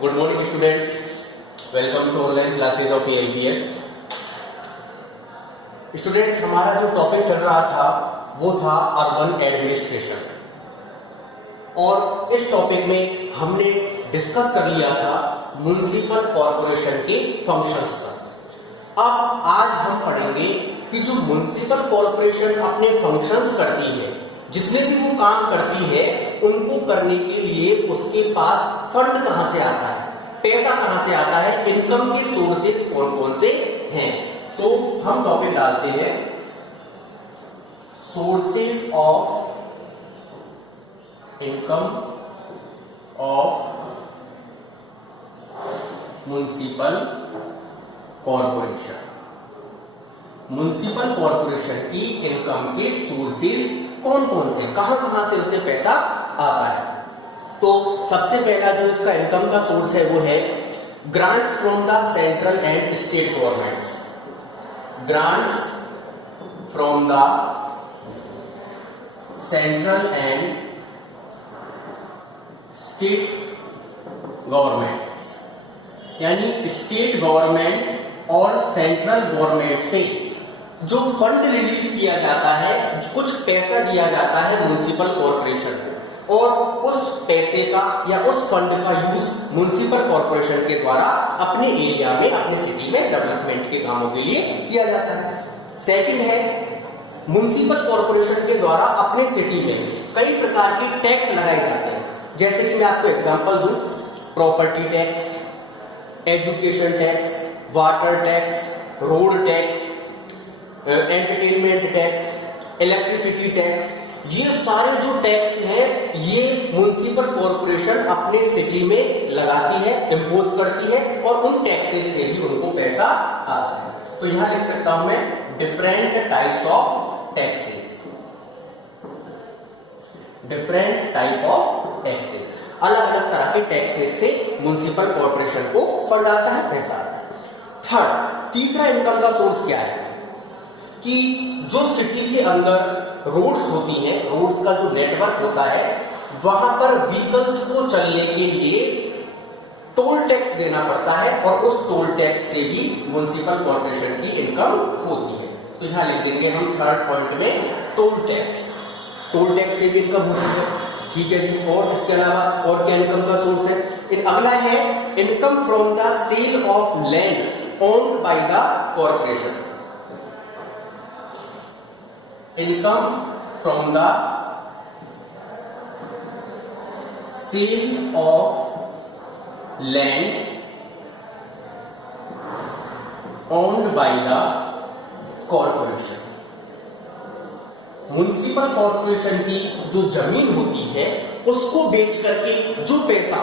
Good morning students, welcome to online classes of AIPS। Students, हमारा जो topic चल रहा था वो था अर्बन एडमिनिस्ट्रेशन, और इस टॉपिक में हमने डिस्कस कर लिया था म्युनिसिपल कॉर्पोरेशन के फंक्शंस का। अब आज हम पढ़ेंगे कि जो म्युनिसिपल कॉर्पोरेशन अपने फंक्शंस करती है, जितने भी वो काम करती है, उनको करने के लिए उसके पास फंड कहां से आता है, पैसा कहां से आता है, इनकम के सोर्सेस कौन कौन से हैं। तो हम टॉपिक डालते हैं sources of income of municipal corporation. Municipal corporation की इनकम के सोर्सेस कौन कौन से, कहां कहां से उसे पैसा आता है। तो सबसे पहला जो इसका इनकम का सोर्स है वो है grants from the central and state governments. Grants from the central and state government, यानी स्टेट गवर्नमेंट और सेंट्रल गवर्नमेंट से जो फंड रिलीज किया जाता है, कुछ पैसा दिया जाता है म्युनिसिपल कॉर्पोरेशन को, और उस पैसे का या उस फंड का यूज म्युनिसिपल कॉर्पोरेशन के द्वारा अपने एरिया में, अपने सिटी में डेवलपमेंट के कामों के लिए किया जाता है। सेकंड है, म्युनिसिपल कॉर्पोरेशन के द्वारा अपने सिटी में कई प्रकार के टैक्स लगाए जाते हैं। जैसे कि मैं आपको एग्जांपल दूं, property tax, education tax, water tax, road tax, entertainment tax, electricity tax. ये सारे जो टैक्स हैं, ये म्युनिसिपल कॉर्पोरेशन अपने सिटी में लगाती है, इम्पोज करती है, और उन टैक्सेस से भी उनको पैसा आता है। तो यहां लिख सकता हूं मैं different types of taxes. Different type of taxes, अलग अलग तरह के टैक्सेस से म्युनिसिपल कॉर्पोरेशन को फंड आता है, पैसा आता है। थर्ड, तीसरा इनकम का सोर्स क्या है कि जो सिटी के अंदर रोड्स होती हैं, रोड्स का जो नेटवर्क होता है, वहां पर व्हीकल्स को चलने के लिए टोल टैक्स देना पड़ता है, और उस टोल टैक्स से भी म्युनिसिपल कॉर्पोरेशन की इनकम होती है। तो यहां लिख देंगे हम थर्ड पॉइंट में टोल टैक्स। टोल टैक्स से भी इनकम होती है, ठीक है जी। और इसके अलावा और क्या इनकम का सोर्स है? अगला है income from the sale of land owned by the corporation. Income from the sale of land owned by the corporation. Municipal corporation की जो जमीन होती है, उसको बेच करके जो पैसा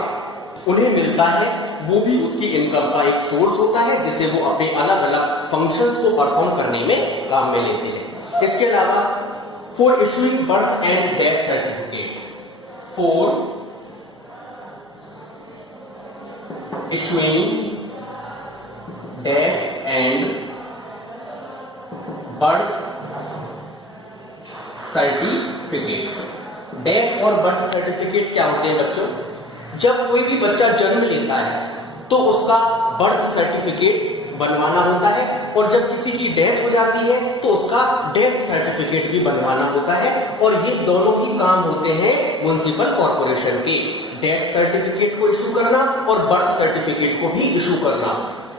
उन्हें मिलता है, वो भी उसकी इनकम का एक सोर्स होता है, जिसे वो अपने अलग अलग फंक्शंस को परफॉर्म करने में काम में लेते हैं। इसके अलावा for issuing birth and death certificate, for issuing death and birth certificates. Death और बर्थ सर्टिफिकेट क्या होते हैं बच्चों? जब कोई भी बच्चा जन्म लेता है तो उसका बर्थ सर्टिफिकेट बनवाना होता है, और जब किसी की डेथ हो जाती है तो उसका डेथ सर्टिफिकेट भी बनवाना होता है, और ये दोनों ही काम होते हैं म्युनिसिपल कॉर्पोरेशन के। डेथ सर्टिफिकेट को इशू करना और बर्थ सर्टिफिकेट को भी इशू करना,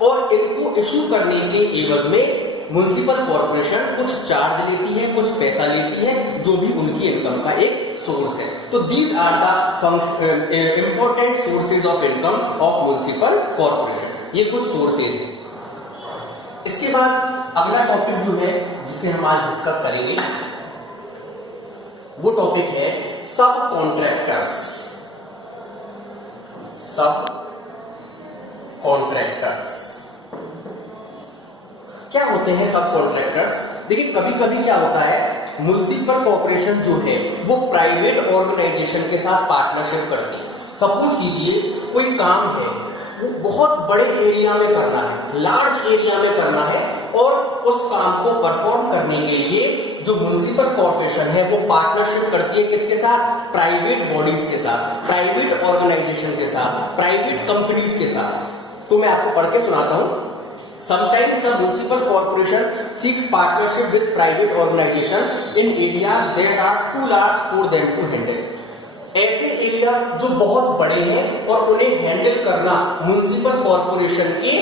और इनको इशू करने के एवज में म्युनिसिपल कॉर्पोरेशन कुछ चार्ज लेती है, कुछ पैसा लेती है, जो भी उनकी इनकम का एक सोर्स है। तो these are the important sources of income of municipal corporation. ये कुछ सोर्सेज है। इसके बाद अगला टॉपिक जो है, जिसे हम आज डिस्कस करेंगे, वो टॉपिक है सब कॉन्ट्रैक्टर्स। सब कॉन्ट्रैक्टर्स क्या होते हैं? सब कॉन्ट्रैक्टर्स, देखिए कभी कभी क्या होता है, म्युनिसिपल कॉर्पोरेशन जो है वो प्राइवेट ऑर्गेनाइजेशन के साथ पार्टनरशिप करती है। सपोज कीजिए कोई काम है, वो बहुत बड़े एरिया में करना है, लार्ज एरिया में करना है, और उस काम को परफॉर्म करने के लिए जो म्युनिसिपल कॉर्पोरेशन है वो पार्टनरशिप करती है किसके साथ? प्राइवेट बॉडीज के साथ, प्राइवेट ऑर्गेनाइजेशन के साथ, प्राइवेट कंपनीज तो मैं आपको पढ़ के सुनाता हूं। Sometimes the municipal corporation seeks partnership with private organization in areas that are too large for them to handle. ऐसे एरिया जो बहुत बड़े हैं और उन्हें हैंडल करना म्युनिसिपल कॉर्पोरेशन के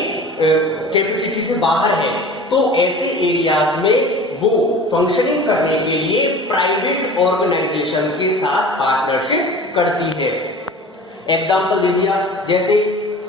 कैपेसिटी से बाहर है, तो ऐसे एरियाज में वो फंक्शनिंग करने के लिए प्राइवेट ऑर्गेनाइजेशन के साथ पार्टनरशिप करती है। एग्जाम्पल दे दिया, जैसे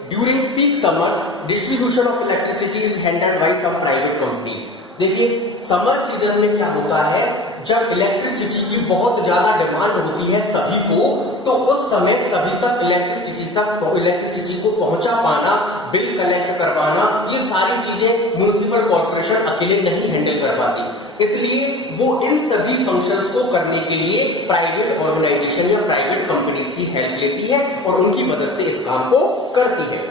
during peak summer distribution of electricity is handled by some private companies. देखिए समर सीजन में क्या होता है, जब इलेक्ट्रिसिटी की बहुत ज्यादा डिमांड होती है सभी को, तो उस समय सभी तक इलेक्ट्रिसिटी को पहुंचा पाना, बिल कलेक्ट करवाना, ये सारी चीजें म्युनिसिपल कॉर्पोरेशन अकेले नहीं हैंडल कर पाती। इसलिए वो इन सभी फंक्शंस को करने के लिए प्राइवेट ऑर्गेनाइजेशन या प्राइवेट कंपनीज की हेल्प लेती है और उनकी मदद से इस काम को करती है।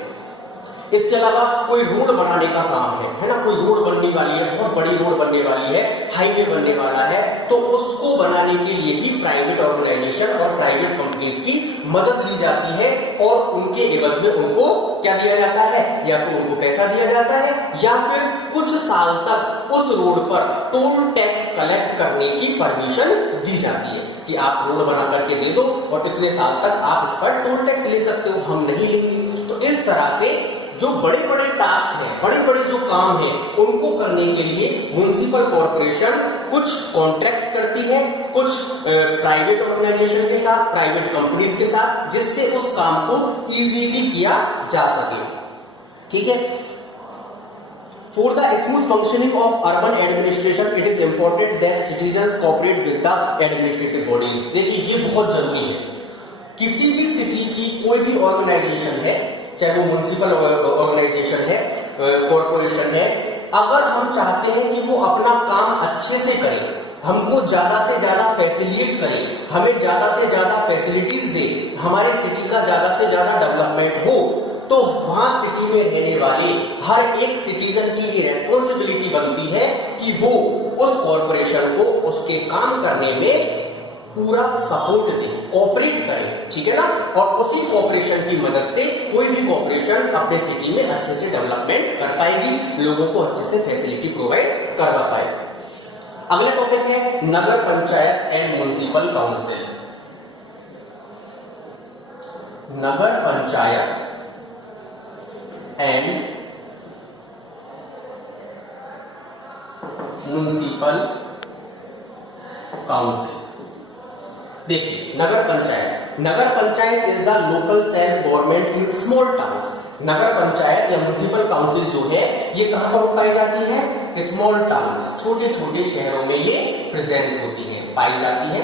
इसके अलावा कोई रोड बनाने का काम है ना, कोई रोड बनने वाली है, बहुत बड़ी रोड बनने वाली है, हाईवे बनने वाला है, तो उसको बनाने के लिए भी प्राइवेट ऑर्गेनाइजेशन और प्राइवेट कंपनीज की मदद ली जाती है और उनके एवज में उनको क्या दिया जाता है, या तो उनको पैसा दिया जाता है या फिर कुछ साल तक उस रोड पर टोल टैक्स कलेक्ट करने की परमिशन दी जाती है कि आप रोड बना करके दे दो और इतने साल तक आप इस पर टोल टैक्स ले सकते हो, हम नहीं लेंगे। तो इस तरह से जो बड़े बड़े टास्क हैं, बड़े बड़े जो काम हैं, उनको करने के लिए म्युनिसिपल कॉर्पोरेशन कुछ कॉन्ट्रैक्ट करती है, कुछ प्राइवेट ऑर्गेनाइजेशन के साथ, प्राइवेट कंपनीज के साथ, जिससे उस काम को इजीली किया जा सके। ठीक है। For the smooth functioning of urban administration it is important that citizens cooperate with the administrative bodies. देखिए ये बहुत जरूरी है। किसी भी सिटी की कोई भी ऑर्गेनाइजेशन है, चाहे वो म्युनिसिपल ऑर्गेनाइजेशन है, कॉर्पोरेशन है, अगर हम चाहते हैं कि वो अपना काम अच्छे से करे, हमको ज्यादा से ज्यादा फैसिलिटेट करे, हमें ज्यादा से ज्यादा फैसिलिटीज दे, हमारे सिटी का ज्यादा से ज्यादा डेवलपमेंट हो, तो वहां सिटी में रहने वाले हर एक सिटीजन की ये रेस्पॉन्सिबिलिटी बनती है कि वो उस कॉर्पोरेशन को उसके काम करने में पूरा सपोर्ट दे, कोऑपरेट करे। ठीक है ना। और उसी कोऑपरेशन की मदद से कोई भी कॉर्पोरेशन अपने सिटी में अच्छे से डेवलपमेंट कर पाएगी, लोगों को अच्छे से फैसिलिटी प्रोवाइड करवा पाए। अगला टॉपिक है nagar panchayat and municipal council. Nagar panchayat and municipal council. देखिए nagar panchayat is the local self government in small towns. Nagar panchayat या म्युनिसिपल काउंसिल जो है ये कहां पर पाई जाती है, स्मॉल टाउन्स, छोटे छोटे शहरों में ये प्रेजेंट होती है, पाई जाती है।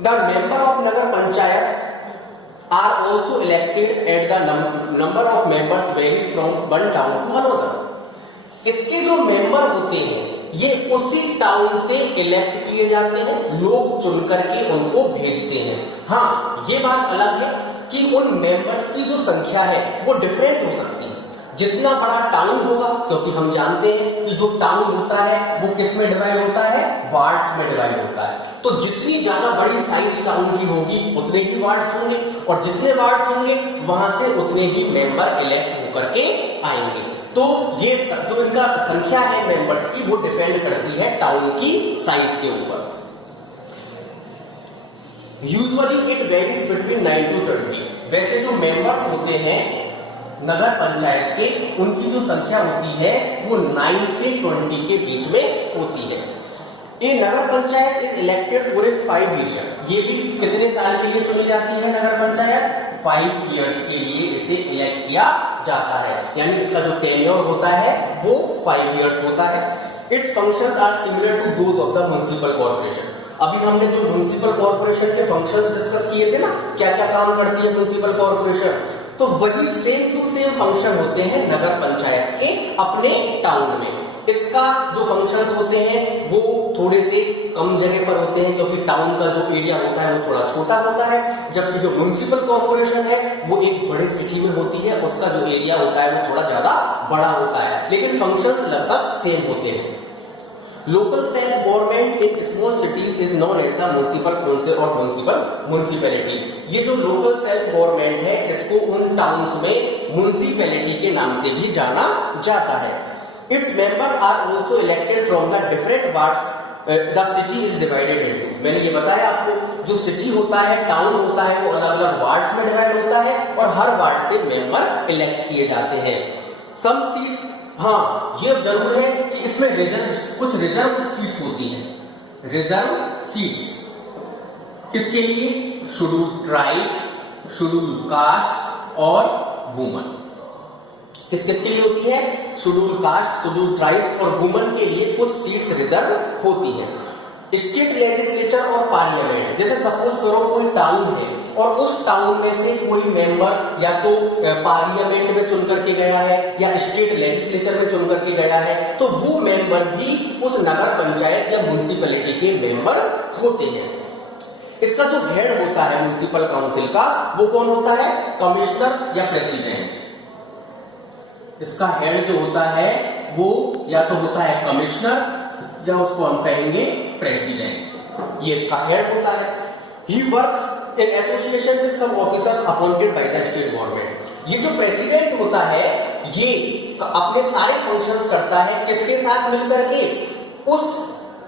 The member of nagar panchayat are also elected at the number of members varies from one town to another. इसके जो मेंबर होते हैं ये उसी टाउन से इलेक्ट किए जाते हैं, लोग चुन करके उनको भेजते हैं। हाँ ये बात अलग है कि उन मेंबर्स की जो संख्या है वो डिफरेंट हो सकती है। जितना बड़ा टाउन होगा, क्योंकि हम जानते हैं कि जो टाउन होता है वो किस में डिवाइड होता है, वार्ड्स में डिवाइड होता है। तो जितनी ज्यादा बड़ी साइज टाउन की होगी उतने ही वार्ड्स होंगे, और जितने वार्ड्स होंगे वहां से उतने ही मेंबर इलेक्ट होकर के आएंगे। तो ये जो इनका संख्या है मेंबर्स की वो डिपेंड करती है टाउन की साइज के ऊपर। Usually it varies between 9 to 20। वैसे जो मेंबर्स होते हैं नगर पंचायत के, उनकी जो संख्या होती है वो 9 से 20 के बीच में होती है। ये nagar panchayat is elected for a 5 year. ये भी कितने साल के लिए चुनी जाती है नगर पंचायत, 5 इयर्स के लिए इसे इलेक्ट किया जाता है, यानी इसका जो टेन्योर होता है वो 5 इयर्स होता है। Its functions are similar to those of the municipal corporation. अभी हमने जो म्युनिसिपल कॉर्पोरेशन के फंक्शंस डिस्कस किए थे ना, क्या क्या काम करती है म्युनिसिपल कॉर्पोरेशन, तो वही सेम टू सेम फंक्शन होते हैं नगर पंचायत के अपने टाउन में। इसका जो फंक्शंस होते हैं वो थोड़े से कम जगह पर होते हैं, क्योंकि टाउन का जो एरिया होता है वो थोड़ा छोटा होता है, जबकि जो म्युनिसिपल कॉर्पोरेशन है वो एक बड़े सिटी में होती है, उसका जो एरिया होता है वो थोड़ा ज्यादा बड़ा होता है, लेकिन फंक्शंस लगभग सेम होते हैं। Local self government in small cities is known as the municipal council और म्युनिसिपैलिटी। ये जो लोकल सेल्फ गवर्नमेंट है इसको उन टाउन्स में म्युनिसिपैलिटी के नाम से भी जाना जाता है। Its member are also elected from the different wards. The city is divided into, मैंने ये बताया आपको, जो सिटी होता है, टाउन होता है, वो अलग अलग वार्ड्स में डिवाइड होता है और हर वार्ड से मेंबर इलेक्ट किए जाते हैं। सम सीट्स, हाँ ये जरूर है कि इसमें कुछ रिजर्व सीट्स होती हैं। रिजर्व सीट्स किसके लिए? शेड्यूल्ड ट्राइब, शेड्यूल्ड कास्ट और वुमन। किसके लिए होती है? शेड्यूल्ड कास्ट, शेड्यूल्ड ट्राइब्स और वुमन के लिए कुछ सीट्स रिजर्व होती हैं। स्टेट लेजिस्लेचर और पार्लियामेंट, जैसे सपोज करो कोई टाउन है और उस टाउन में से कोई मेंबर या तो पार्लियामेंट में चुन करके गया है या स्टेट लेजिस्लेचर में चुन करके गया है, तो वो मेंबर भी उस नगर पंचायत या म्युनिसिपैलिटी के मेंबर होते हैं। इसका जो हेड होता है म्युनिसिपल काउंसिल का, वो कौन होता है? कमिश्नर या प्रेसिडेंट। इसका हेड जो होता है वो या तो होता है कमिश्नर या उसको हम कहेंगे प्रेसिडेंट। ये इसका हेड होता है। He works in association with some officers appointed by the state government. ये जो प्रेसिडेंट होता है ये अपने सारे फंक्शंस करता है किसके साथ मिलकर के? उस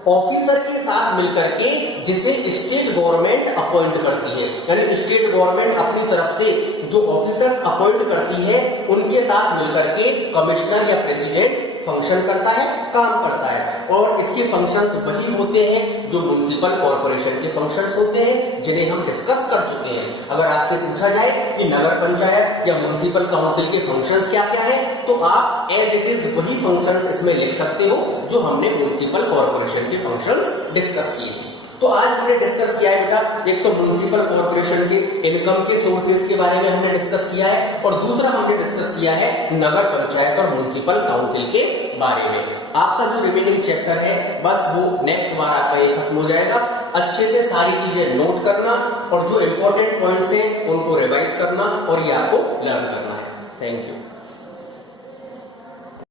ऑफिसर के साथ मिलकर के जिसे स्टेट गवर्नमेंट अपॉइंट करती है। यानी स्टेट गवर्नमेंट अपनी तरफ से जो ऑफिसर्स अपॉइंट करती है उनके साथ मिलकर के कमिश्नर या प्रेसिडेंट फंक्शन करता है, काम करता है। और इसके फंक्शंस वही होते हैं जो म्युनिसिपल कॉर्पोरेशन के फंक्शंस होते हैं जिन्हें हम डिस्कस कर चुके हैं। अगर आपसे पूछा जाए कि नगर पंचायत या म्युनिसिपल काउंसिल के फंक्शंस क्या क्या है, तो आप एज इट इज वही फंक्शंस इसमें लिख सकते हो जो हमने म्युनिसिपल कॉर्पोरेशन के फंक्शंस डिस्कस किए थे। तो आज हमने डिस्कस किया है बेटा, एक तो म्युनिसिपल कॉर्पोरेशन के इनकम के सोर्सेज के बारे में हमने डिस्कस किया है और दूसरा हमने डिस्कस किया है नगर पंचायत और म्युनिसिपल काउंसिल के बारे में। आपका जो रिमेनिंग चैप्टर है बस वो नेक्स्ट बार आपका ये खत्म हो जाएगा। अच्छे से सारी चीजें नोट करना और जो इंपॉर्टेंट पॉइंट्स है उनको रिवाइज करना और ये आपको लर्न करना है। Thank you.